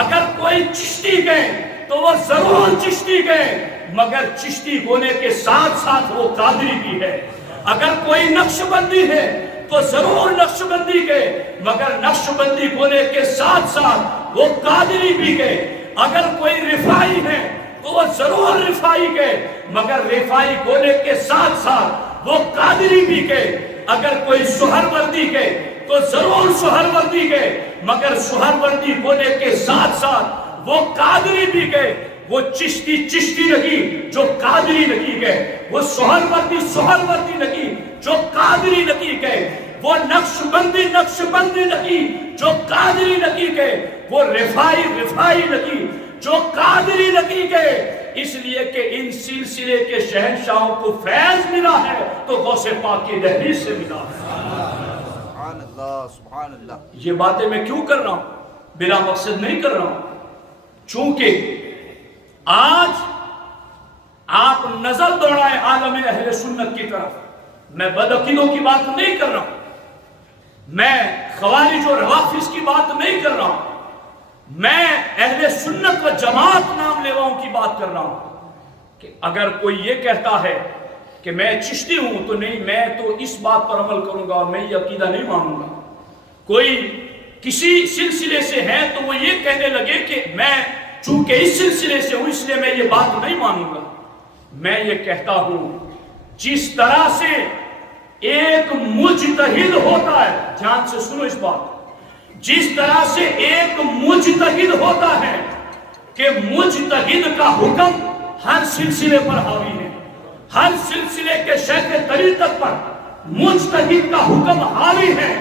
اگر کوئی چشتی گئے تو وہ ضرور چشتی گئے، مگر چشتی ہونے کے ساتھ ساتھ وہ قادری بھی ہے۔ اگر کوئی نقش بندی ہے تو ضرور نقش بندی گئے، مگر نقش بندی ہونے کے ساتھ ساتھ وہ قادری بھی گئے۔ اگر کوئی رفاعی ہے تو وہ ضرور رفاعی گئے، مگر رفاعی ہونے کے ساتھ ساتھ وہ قادری بھی گئے۔ اگر کوئی سہروردی گئے تو ضرور سہروردی گئے، مگر سہروردی ہونے کے ساتھ ساتھ وہ قادری بھی گئے۔ وہ چشتی چشتی نہیں جو قادری نہیں گئے، وہ سہروردی سہروردی نہیں جو قادری نہیں گئے، وہ نقش بندی نقش بندی نہیں جو قادری نہیں گئے، وہ رفاعی رفاعی نہیں جو قادری نہیں گئے۔ اس لیے کہ ان سلسلے کے شہنشاہوں کو فیض ملا ہے تو غوث پاک کی دہلیز سے ملا ہے۔ سبحان اللہ، سبحان اللہ۔ یہ باتیں میں کیوں کر رہا ہوں؟ بلا مقصد نہیں کر رہا ہوں، چونکہ آج آپ نظر دوڑائیں عالم اہل سنت کی طرف۔ میں بدعقیدوں کی بات نہیں کر رہا ہوں، میں خوارج و روافض کی بات نہیں کر رہا ہوں، میں اہل سنت و جماعت نام لیواؤں کی بات کر رہا ہوں کہ اگر کوئی یہ کہتا ہے کہ میں چشتی ہوں تو نہیں، میں تو اس بات پر عمل کروں گا اور میں یہ عقیدہ نہیں مانوں گا۔ کوئی کسی سلسلے سے ہے تو وہ یہ کہنے لگے کہ میں چونکہ اس سلسلے سے ہوں اس لیے میں یہ بات نہیں مانوں گا۔ میں یہ کہتا ہوں جس طرح سے ایک مجتہد ہوتا ہے، دھیان سے سنو اس بات، جس طرح سے ایک مجتہد ہوتا ہے کہ مجتہد کا حکم ہر سلسلے پر حاوی ہے، ہر سلسلے کے شیخ طریقت پر مجتہد کا حکم حاوی ہے،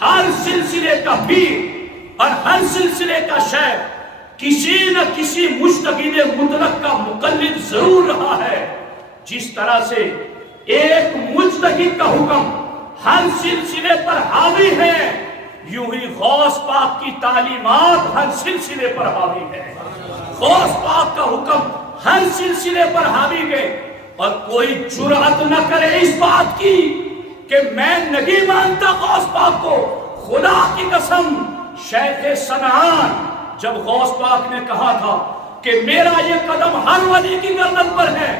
ہر سلسلے کا پیر اور ہر سلسلے کا شیخ کسی نہ کسی مجتہد مطلق کا مقلد ضرور رہا ہے، جس طرح سے ایک مجتہد کا حکم ہر سلسلے پر حاوی ہے، یوں ہی غوث پاک کی تعلیمات ہر سلسلے پر حاوی ہے۔ غوث پاک کا حکم ہر سلسلے پر حاوی ہے، اور کوئی جرأت نہ کرے اس بات کی کہ میں نہیں مانتا غوث پاک کو۔ خدا کی قسم، شیخ صنعان جب غوث پاک نے کہا تھا کہ میرا یہ قدم ہر ولی کی گردن پر ہے،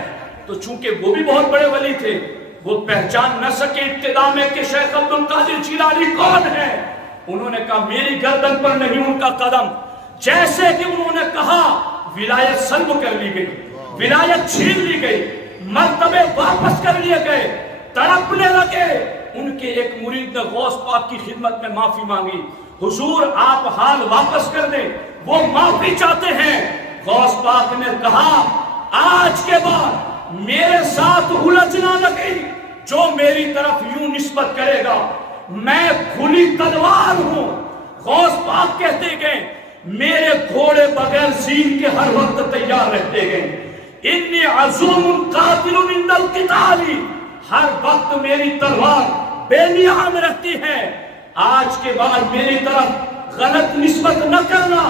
تو چونکہ وہ بھی بہت بڑے ولی تھے، وہ پہچان نہ سکے ابتدا میں کہ شیخ عبد القادر جیلانی کون ہے، انہوں نے کہا میری گردن پر نہیں ان کا قدم۔ جیسے کہ انہوں نے کہا ولایت سلب کر لی گئی، ولایت چھین لی گئی، مرتبے واپس کر لیے گئے، تڑپنے لگے۔ ان کے ایک مرید نے غوث پاک کی خدمت میں معافی مانگی، حضور آپ حال واپس کر دیں، وہ معافی چاہتے ہیں۔ غوث پاک نے کہا آج کے بعد میرے ساتھ الجھنا لگی، جو میری طرف یوں نسبت کرے گا میں کھلی تلوار ہوں۔ غوث پاک کہتے گئے میرے گھوڑے بغیر زین کے ہر وقت تیار رہتے گئے، انی عزوم قاتل عند القتال، ہر وقت میری تلوار بے نیام رہتی ہے، آج کے بعد میری طرف غلط نسبت نہ کرنا،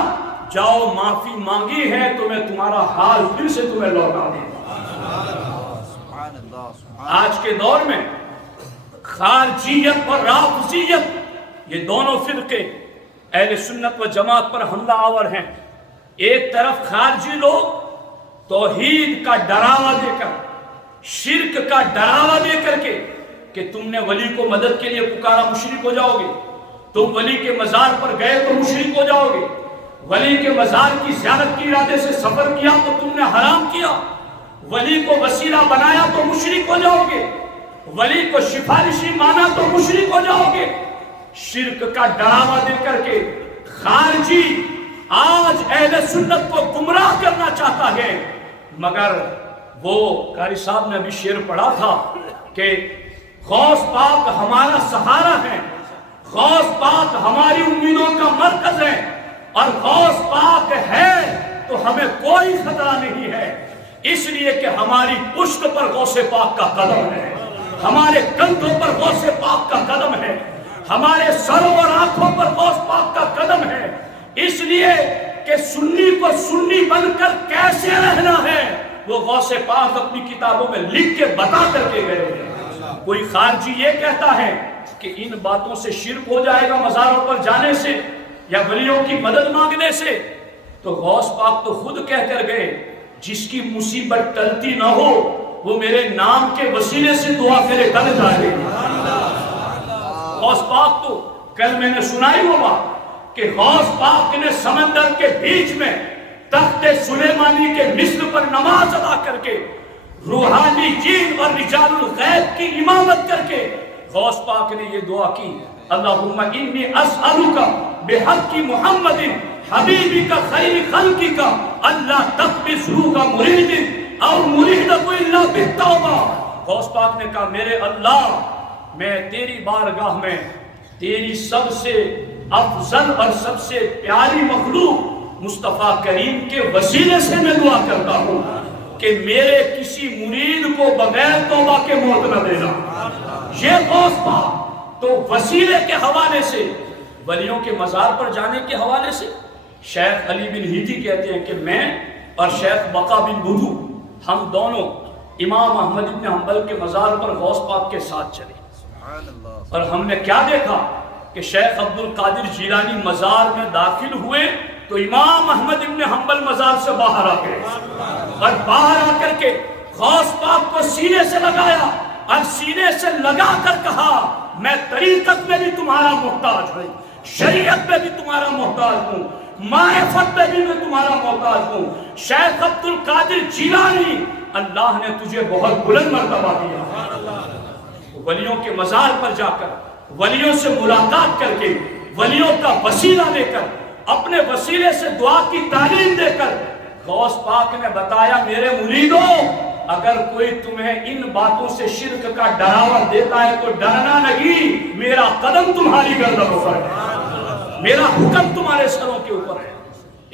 جاؤ معافی مانگی ہے تو میں تمہارا حال پھر سے تمہیں لوٹا دوں۔ آج کے دور میں خارجیت اور رافضیت یہ دونوں فرقے اہل سنت و جماعت پر حملہ آور ہیں۔ ایک طرف خارجی لوگ توحید کا ڈراوا دے کر، شرک کا ڈراوا دے کر کے کہ تم نے ولی کو مدد کے لیے پکارا مشرک ہو جاؤ گے، تم ولی کے مزار پر گئے تو مشرک ہو جاؤ گے، ولی کے مزار کی زیارت کے ارادے سے سفر کیا تو تم نے حرام کیا، ولی کو وسیلہ بنایا تو مشرک ہو جاؤ گے، ولی کو سفارشی مانا تو مشرک ہو جاؤ گے۔ شرک کا ڈراوا دے کر کے خارجی آج اہل سنت کو گمراہ کرنا چاہتا ہے، مگر وہ قاری صاحب نے ابھی شعر پڑھا تھا کہ غوث پاک ہمارا سہارا ہے، غوث پاک ہماری امیدوں کا مرکز ہے، اور غوث پاک ہے تو ہمیں کوئی خطرہ نہیں ہے، اس لیے کہ ہماری پشت پر غوث پاک کا قدم ہے، ہمارے کندھوں پر غوث پاک کا قدم ہے، ہمارے سروں اور آنکھوں پر غوث پاک کا قدم ہے، اس لیے کہ سنی کو سنی بن کر کیسے رہنا ہے وہ غوث پاک اپنی کتابوں میں لکھ کے بتا کر کے گئے ہیں۔ کوئی خارجی یہ کہتا ہے کہ ان باتوں سے شرک ہو جائے گا مزاروں پر جانے سے یا ولیوں کی مدد مانگنے سے، تو غوث پاک تو خود کہہ کر گئے جس کی مصیبت ٹلتی نہ ہو وہ میرے نام کے وسیلے سے دعا کرے ٹل جائے۔ غوث پاک تو کل میں نے سنائی وہ بات کہ غوث پاک نے سمندر کے بیچ میں تخت سلیمانی کے مثل پر نماز ادا کر کے روحانی جین اور رجال الغیب کی امامت کر کے غوث پاک نے یہ دعا کی، اللہم انی اسألک بحق محمد حبیبک خیر خلقک اللہ تقبض روح مرید اور مرید کو الا بالتوبہ۔ غوث پاک نے کہا میرے اللہ، میں تیری بارگاہ میں تیری سب سے افضل اور سب سے پیاری مخلوق مصطفیٰ کریم کے وسیلے سے میں دعا کرتا ہوں کہ میرے کسی مرید کو بغیر توبہ کے موت نہ دینا۔ یہ غوث پاک تو وسیلے کے حوالے سے، ولیوں کے مزار پر جانے کے حوالے سے، شیخ علی بن ہیتی کہتے ہیں کہ میں اور شیخ بقا بن بدو ہم دونوں امام احمد بن حنبل کے مزار پر غوث پاک کے ساتھ چلے، اور ہم نے کیا دیکھا کہ شیخ عبد القادر جیلانی مزار میں داخل ہوئے تو امام احمد بن حنبل مزار سے باہر آ گئے، اور باہر آ کر کے غوث پاک کو سینے سے لگایا اور سینے سے لگا کر کہا میں طریقت میں بھی تمہارا محتاج ہوں، شریعت میں بھی تمہارا محتاج ہوں، معرفت میں بھی میں تمہارا محتاج ہوں۔ شیخ عبد القادر جیلانی، اللہ نے تجھے بہت بلند مرتبہ دیا۔ ولیوں کے مزار پر جا کر، ولیوں سے ملاقات کر کے، ولیوں کا وسیلہ لے کر، اپنے وسیلے سے دعا کی تعلیم دے کر غوث پاک نے بتایا میرے مریدوں، اگر کوئی تمہیں ان باتوں سے شرک کا ڈراوا دیتا ہے تو ڈرنا نہیں، میرا قدم تمہاری گردنوں پر ہے، میرا حکم تمہارے سروں کے اوپر ہے۔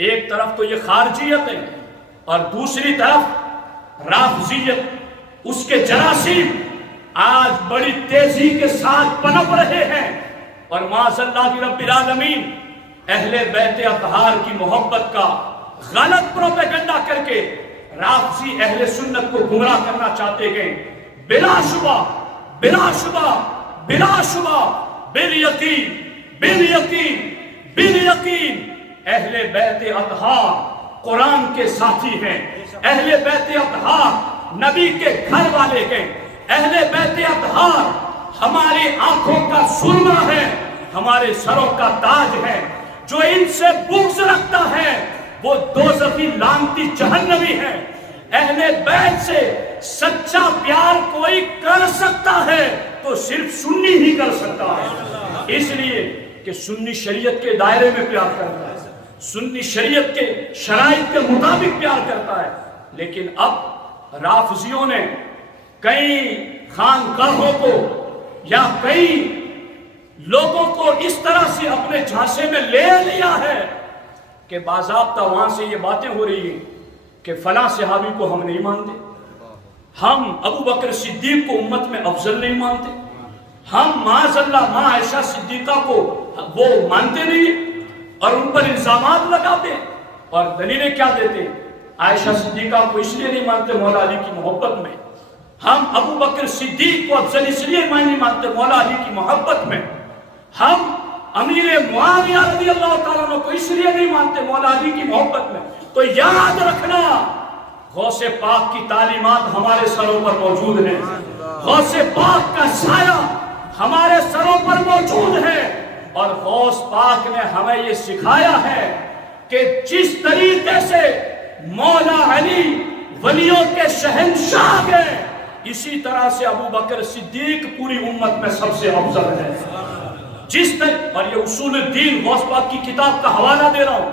ایک طرف تو یہ خارجیت ہے اور دوسری طرف رافضیت، اس کے جراثیم آج بڑی تیزی کے ساتھ پنپ رہے ہیں، اور معاذ اللہ رب العالمین اہل بیت اطہار کی محبت کا غلط پروپیگنڈا کر کے رافضی اہل سنت کو گمراہ کرنا چاہتے گئے۔ بلا شبہ بلا شبہ بلا شبہ بالیقین بالیقین بالیقین اہل بیت اطہار قرآن کے ساتھی ہیں، اہل بیت اطہار نبی کے گھر والے ہیں، اہل بیت اطہار ہماری آنکھوں کا سرما ہے، ہمارے سروں کا تاج ہے۔ جو ان سے بغض رکھتا ہے وہ دوزخی لعنتی جہنمی ہے۔ اہل بیت سے سچا پیار کوئی کر سکتا ہے تو صرف سنی ہی کر سکتا ہے، اس لیے کہ سنی شریعت کے دائرے میں پیار کرتا ہے، سنی شریعت کے شرائط کے مطابق پیار کرتا ہے۔ لیکن اب رافضیوں نے کئی خانقاہوں کو یا کئی لوگوں کو اس طرح سے اپنے جھانسے میں لے لیا ہے کہ باضابطہ وہاں سے یہ باتیں ہو رہی ہیں کہ فلاں صحابی کو ہم نہیں مانتے، ہم ابو بکر صدیق کو امت میں افضل نہیں مانتے، ہم معاذ اللہ ماں عائشہ صدیقہ کو وہ مانتے نہیں، اور ان پر الزامات لگاتے اور دلیلیں کیا دیتے؟ عائشہ صدیقہ کو اس لیے نہیں مانتے مولا علی کی محبت میں، ہم ابو بکر صدیق کو افضل اس لیے نہیں مانتے مولا علی کی محبت میں، ہم امیر معاویہ رضی اللہ تعالیٰ عنہ کو اس لیے نہیں مانتے مولا علی کی محبت میں۔ تو یاد رکھنا غوث پاک کی تعلیمات ہمارے سروں پر موجود ہیں، غوث پاک کا سایہ ہمارے سروں پر موجود ہے، اور غوث پاک نے ہمیں یہ سکھایا ہے کہ جس طریقے سے مولا علی ولیوں کے شہنشاہ ہیں، اسی طرح سے ابو بکر صدیق پوری امت میں سب سے افضل ہے۔ جس طرح، اور یہ اصول الدین غوث پاک کی کتاب کا حوالہ دے رہا ہوں،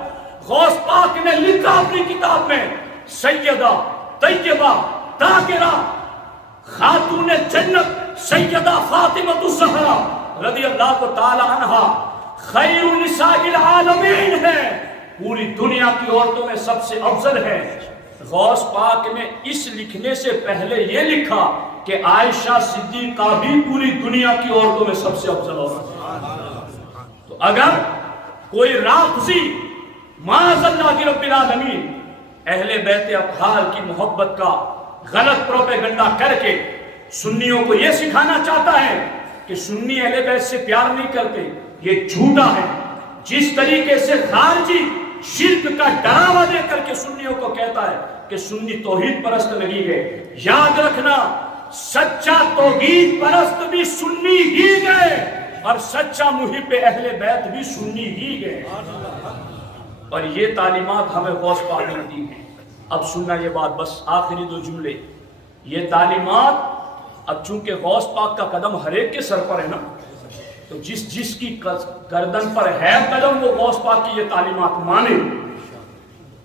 غوث پاک نے لکھا اپنی کتاب میں سیدہ طیبہ طاہرہ خاتون جنت سیدہ فاطمہ الزہرا رضی اللہ تعالی عنہا خیر نساء العالمین ہے، پوری دنیا کی عورتوں میں سب سے افضل ہے۔ غوث پاک نے اس لکھنے سے پہلے یہ لکھا کہ عائشہ صدیقہ بھی پوری دنیا کی عورتوں میں سب سے افضل عورت ہے۔ تو اگر کوئی رافضی معاذ اللہ رب العالمین اہل بیت اطہار کی محبت کا غلط پروپیگنڈا کر کے سنیوں کو یہ سکھانا چاہتا ہے کہ سنی اہل بیت سے پیار نہیں کرتے، یہ جھوٹا ہے۔ جس طریقے سے خارجی شرک کا ڈراوا دے کر کے سنیوں کو کہتا ہے کہ سنی توحید پرست نہیں ہے، یاد رکھنا سچا توحید پرست بھی سنی ہی گئے اور سچا محب اہل بیت بھی سنی ہی گئے، اور یہ تعلیمات ہمیں غوث پاک نے دی ہیں۔ اب سننا یہ بات، بس آخری دو جملے، یہ تعلیمات اب چونکہ غوث پاک کا قدم ہر ایک کے سر پر ہے نا، تو جس کی گردن پر ہے قدم وہ غوث پاک کی یہ تعلیمات مانے،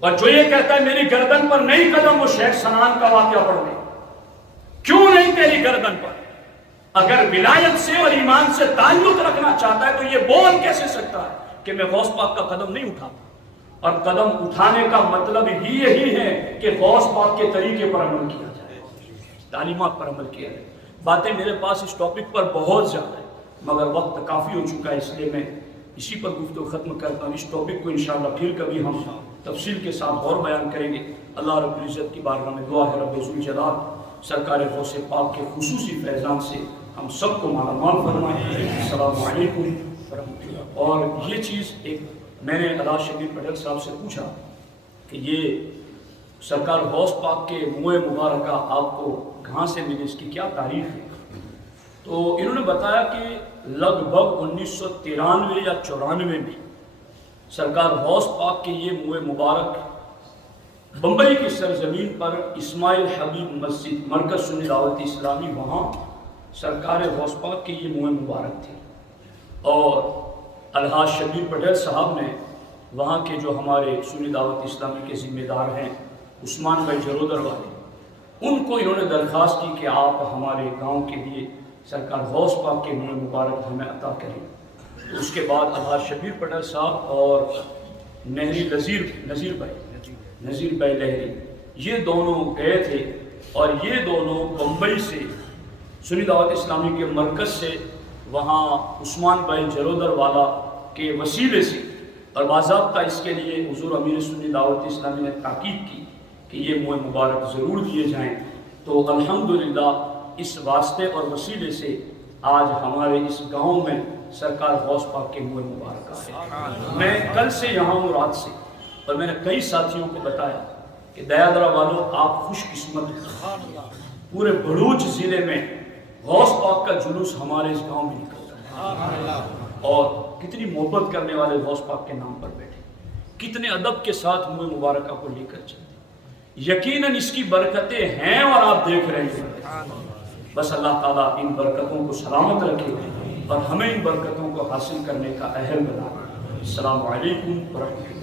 اور جو یہ کہتا ہے میری گردن پر نہیں قدم وہ شیخ سنان کا واقعہ پڑھ لے۔ کیوں نہیں تیری گردن پر؟ اگر ولایت سے اور ایمان سے تعلق رکھنا چاہتا ہے تو یہ بول کیسے سکتا ہے کہ میں غوث پاک کا قدم نہیں اٹھاتا؟ اور قدم اٹھانے کا مطلب ہی یہی ہے کہ غوث پاک کے طریقے پر عمل کیا جائے، تعلیمات پر عمل کیا جائے۔ باتیں میرے پاس اس ٹاپک پر بہت زیادہ ہے مگر وقت کافی ہو چکا ہے، اس لیے میں اسی پر گفتگو ختم کرتا ہوں۔ اس ٹاپک کو انشاءاللہ پھر کبھی ہم تفصیل کے ساتھ اور بیان کریں گے۔ اللہ رب العزت کی بارگاہ میں دعا ہے رب ذوالجلال سرکار غوث پاک کے خصوصی فیضان سے ہم سب کو مالا مال فرمائے۔ السلام علیکم ورحمۃ اللہ۔ اور یہ چیز ایک میں نے علاء شبیر پٹیل صاحب سے پوچھا کہ یہ سرکار غوث پاک کے منہ مبارکہ آپ کو کہاں سے ملی، اس کی کیا تاریخ ہے؟ تو انہوں نے بتایا کہ لگ بھگ 1993 یا 94 میں سرکار غوث پاک کے یہ منہ مبارک بمبئی کی سرزمین پر اسماعیل حبیب مسجد مرکز سنی دعوت اسلامی، وہاں سرکار غوث پاک کے یہ منہ مبارک تھے، اور الحاج شبیر پٹیل صاحب نے وہاں کے جو ہمارے سنی دعوت اسلامی کے ذمہ دار ہیں عثمان بھائی جرودر والے، ان کو انہوں نے درخواست کی کہ آپ ہمارے گاؤں کے لیے سرکار غوث پاک کے منہ مبارک ہمیں عطا کریں۔ تو اس کے بعد الحاج شبیر پٹیل صاحب اور نذیر بھائی لہری، یہ دونوں گئے تھے، اور یہ دونوں بمبئی سے سنی دعوت اسلامی کے مرکز سے وہاں عثمان بھائی جرودر والا کے وسیلے سے، اور باضابطہ اس کے لیے حضور امیر سنی دعوت اسلامی نے تاکید کی کہ یہ منہ مبارک ضرور دیے جائیں۔ تو الحمدللہ اس واسطے اور وسیلے سے آج ہمارے اس گاؤں میں سرکار غوث پاک کے منہ مبارک آئے۔ میں کل سے یہاں ہوں، رات سے، اور میں نے کئی ساتھیوں کو بتایا کہ دیادرہ والوں آپ خوش قسمت ہیں، پورے بھروچ ضلع میں غوث پاک کا جلوس ہمارے اس گاؤں میں نکلتا ہے، اور کتنی محبت کرنے والے غوث پاک کے نام پر بیٹھے، کتنے ادب کے ساتھ منہ مبارکہ کو لے کر چلتے۔ یقیناً اس کی برکتیں ہیں اور آپ دیکھ رہے ہیں، بس اللہ تعالیٰ ان برکتوں کو سلامت رکھے اور ہمیں ان برکتوں کو حاصل کرنے کا اہل بنا۔ السلام علیکم ورحمۃ اللہ۔